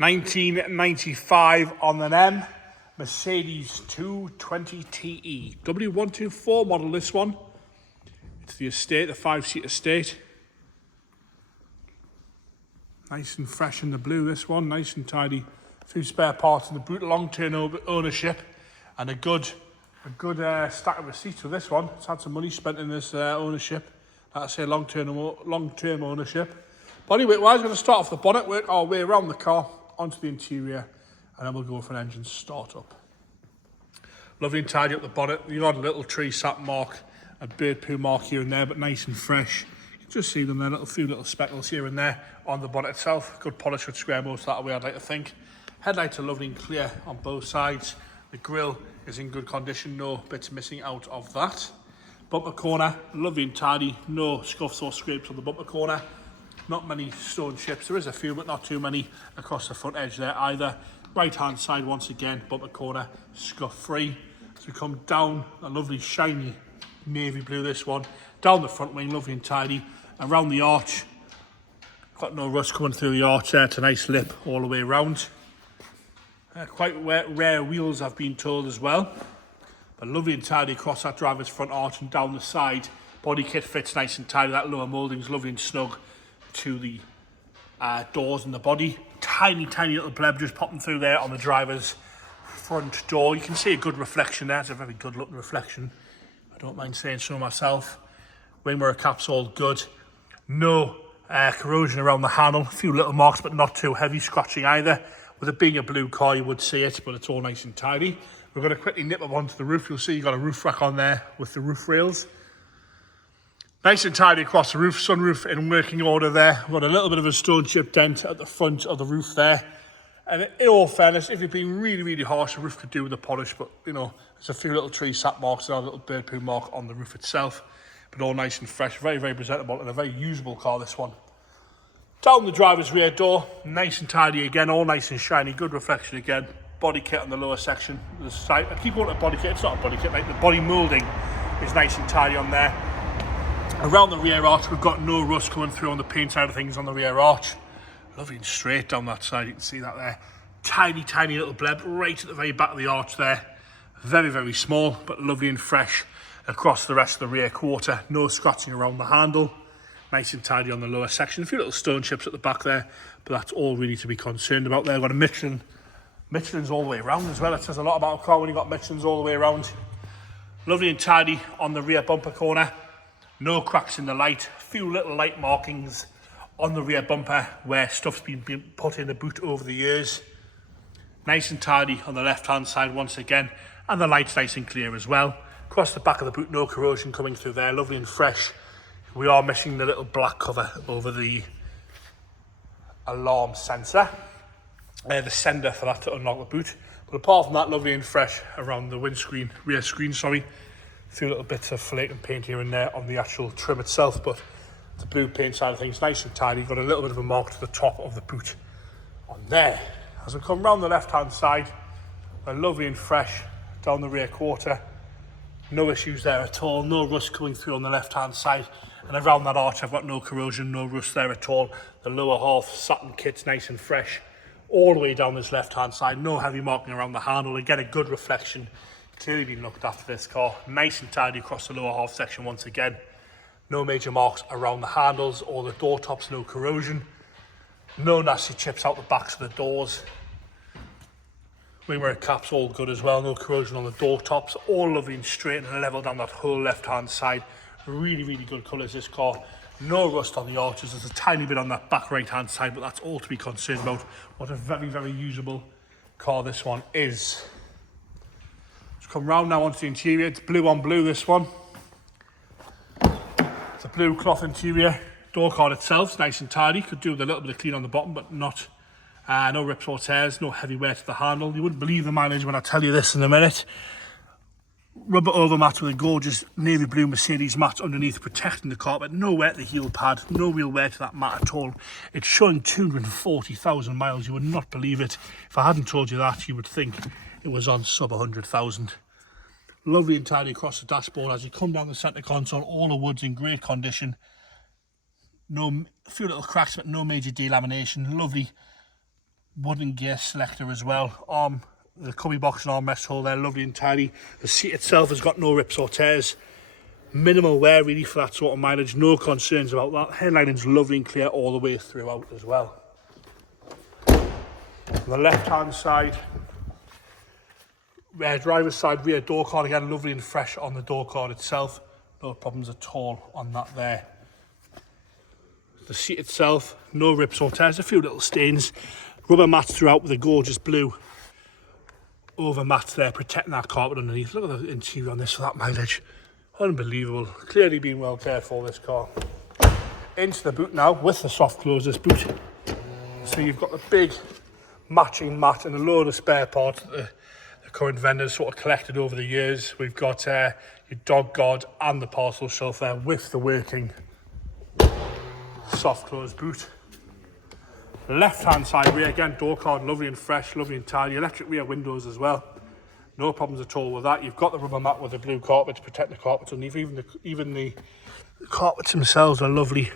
1995 on the M, Mercedes 220 TE. W124 model, this one. It's the estate, the 5-seat estate. Nice and fresh in the blue, this one. Nice and tidy. A few spare parts in the boot, long-term ownership, and a good stack of receipts with this one. It's had some money spent in this ownership. Like I say, long-term ownership. Bodyweight-wise, we're going to start off the bonnet, work our way around the car, onto the interior, and then we'll go for an engine start-up. Lovely and tidy up the bonnet. You've got a little tree sap mark, a bird poo mark here and there, but nice and fresh. You can just see them there, few little speckles here and there on the bonnet itself. Good polish with square most that way, I'd like to think. Headlights are lovely and clear on both sides. The grille is in good condition, no bits missing out of that. Bumper corner, lovely and tidy, no scuffs or scrapes on the bumper corner. Not many stone chips, there is a few but not too many across the front edge there either. Right hand side once again, bumper corner, scuff free. As we come down, a lovely shiny navy blue this one. Down the front wing, lovely and tidy. Around the arch, got no rust coming through the arch there. It's a nice lip all the way around. Quite rare wheels I've been told as well. But lovely and tidy across that driver's front arch and down the side. Body kit fits nice and tidy. That lower moulding's lovely and snug to the doors and the body. Tiny little bleb just popping through there on the driver's front door. You can see a good reflection there. It's a very good looking reflection. I don't mind saying so myself. Wing mirror cap's all good. No corrosion around the handle. A few little marks, but not too heavy scratching either. With it being a blue car, you would see it, but it's all nice and tidy. We're going to quickly nip up onto the roof. You'll see you've got a roof rack on there with the roof rails. Nice and tidy across the roof, sunroof in working order there. We've got a little bit of a stone chip dent at the front of the roof there. And in all fairness, if you're being really harsh, the roof could do with the polish, but you know, there's a few little tree sap marks and a little bird poo mark on the roof itself. But all nice and fresh, very presentable and a very usable car, this one. Down the driver's rear door, nice and tidy again, all nice and shiny, good reflection again. Body kit on the lower section. The side, I keep calling it a body kit, it's not a body kit, like the body moulding is nice and tidy on there. Around the rear arch, we've got no rust coming through on the paint side of things on the rear arch. Lovely and straight down that side, you can see that there. Tiny little bleb right at the very back of the arch there. Very small, but lovely and fresh across the rest of the rear quarter. No scratching around the handle. Nice and tidy on the lower section. A few little stone chips at the back there, but that's all really to be concerned about there. We've got a Michelin. Michelin's all the way around as well. It says a lot about a car when you've got Michelin's all the way around. Lovely and tidy on the rear bumper corner. No cracks in the light, a few little light markings on the rear bumper where stuff's been put in the boot over the years. Nice and tidy on the left hand side once again, and the light's nice and clear as well. Across the back of the boot, no corrosion coming through there, lovely and fresh. We are missing the little black cover over the alarm sensor, the sender for that to unlock the boot. But apart from that, lovely and fresh around the windscreen, rear screen, sorry. A few little bits of flake and paint here and there on the actual trim itself, but the blue paint side of things nice and tidy. Got a little bit of a mark to the top of the boot on there. As we come round the left hand side, they're lovely and fresh down the rear quarter. No issues there at all, no rust coming through on the left hand side, and around that arch I've got no corrosion, no rust there at all. The lower half satin kit's nice and fresh all the way down this left hand side. No heavy marking around the handle. Again, a good reflection. Clearly been looked after this car. Nice and tidy across the lower half section once again. No major marks around the handles or the door tops, no corrosion. No nasty chips out the backs of the doors. Wing mirror caps all good as well, no corrosion on the door tops. All lovely and straight and level down that whole left hand side. Really good colours this car. No rust on the arches. There's a tiny bit on that back right hand side, but that's all to be concerned about. What a very usable car this one is. Come round now onto the interior. It's blue on blue, this one. It's a blue cloth interior. Door card itself is nice and tidy. Could do with a little bit of clean on the bottom, but not no rips or tears, no heavy wear to the handle. You wouldn't believe the mileage when I tell you this in a minute. Rubber overmat with a gorgeous navy blue Mercedes mat underneath protecting the carpet. No wear to the heel pad, no real wear to that mat at all. It's showing 240,000 miles. You would not believe it. If I hadn't told you that, you would think it was on sub 100,000. Lovely and tidy across the dashboard. As you come down the centre console, all the wood's in great condition. A few little cracks, but no major delamination. Lovely wooden gear selector as well. The cubby box and armrest hole there, lovely and tidy. The seat itself has got no rips or tears. Minimal wear really for that sort of mileage, no concerns about that. Headlining's lovely and clear all the way throughout as well. On the left hand side, driver's side rear door card, again lovely and fresh on the door card itself. No problems at all on that there. The seat itself, no rips or tears, a few little stains. Rubber mats throughout with a gorgeous blue over mats there, protecting that carpet underneath. Look at the interior on this for that mileage. Unbelievable. Clearly been well cared for, this car. Into the boot now with the soft close, this boot. So you've got the big matching mat and a load of spare parts that the current vendors sort of collected over the years. We've got your dog guard and the parcel shelf there with the working soft close boot. Left hand side rear, again door card, lovely and fresh, lovely and tidy. Electric rear windows as well. No problems at all with that. You've got the rubber mat with the blue carpet to protect the carpets underneath. Even the carpets themselves are lovely.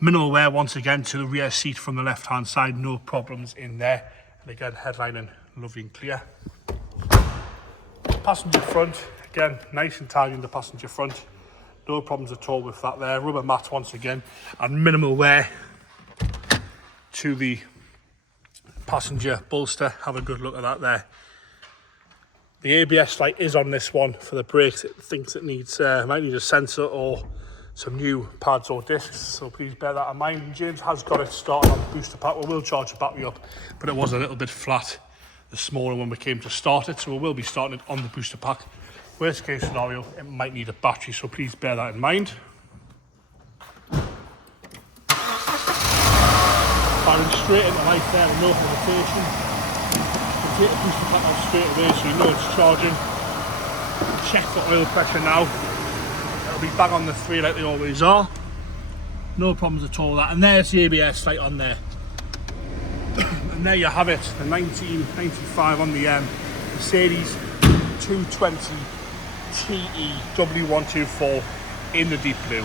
Minimal wear once again to the rear seat from the left hand side. No problems in there. And again, headlining lovely and clear. Passenger front, again, nice and tidy in the passenger front. No problems at all with that there. Rubber mat once again. And minimal wear to the passenger bolster. Have a good look at that there. The ABS light is on this one for the brakes. It thinks it needs, might need a sensor or some new pads or discs, so please bear that in mind. James has got it started on the booster pack. We will charge the battery up, but it was a little bit flat this morning when we came to start it, so we will be starting it on the booster pack. Worst case scenario, it might need a battery, so please bear that in mind. Firing straight into life there with no hesitation. Take the booster pack off straight away so you know it's charging. Check for oil pressure now. It'll be back on the 3 like they always are. No problems at all with that. And there's the ABS light on there. And there you have it, the 1995 on the Mercedes 220 TE W124 in the deep blue.